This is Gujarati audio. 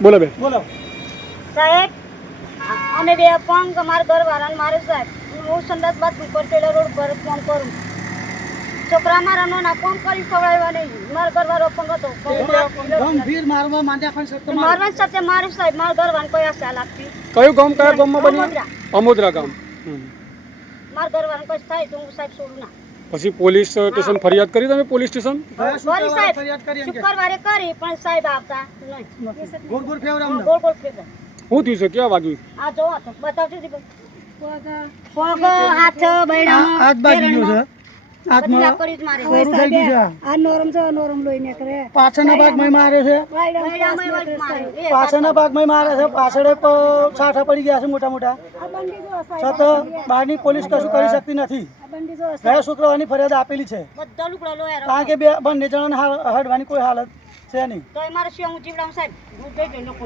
બોલો બેન. બોલો. સાહેબ અમે બે અપંગ મારા ઘરવાળાને મારે સાહેબ હું સંદાસ બાથરૂમ પર પેલા રોડ પર ફોન કરું છોકરા મારા નાના ફોન કરી ખવડાવ્યા નહીં મારા ઘરવાળો અપંગ હતો ગંભીર મારવા માંડ્યા પણ સત્ય મારવા સાથે મારે સાહેબ મારા ઘરવાળાને કોઈ આશા લાગતી કયું ગામ કયા ગામમાં બન્યું? અમોદરા ગામ. મારા ઘરવાળાને કોઈ થાય તો હું સાહેબ છોડું ના. પછી પોલીસ સ્ટેશન ફરિયાદ કરી તમે? પોલીસ સ્ટેશન સોરી સાહેબ શુક્રવારે કરી પણ સાહેબ આવતા નહીં. ગોળ ગોળ ફેવરામ ગોળ ગોળ ફેરવે. શું થયું છે? ક્યાં વાગ્યું? આ જોવો તો બતાવજો જી પગ હાથ બૈડાનો હાથ બાજી ગયો છે. હાથમાં કરી જ મારે કોરું થઈ ગયું છે. આ નોરમ છે નોરમ લોહીને કરે પાછળના ભાગમાં મારે છે. બૈડામાં જ મારે પાછળના ભાગમાં મારે છે. પાછળ સાઠા પડી ગયા છે મોટા મોટા. છતાં બહારની પોલીસ કશું કરી શકતી નથી. ગયા શુક્રવારની ફરિયાદ આપેલી છે બધા લુકડા લોયા કારણ કે બંને જણાને હડવાની કોઈ હાલત છે નહીં. તો મારે શું હું જીવડાવું સાહેબ હું જઈ જઈ લોકો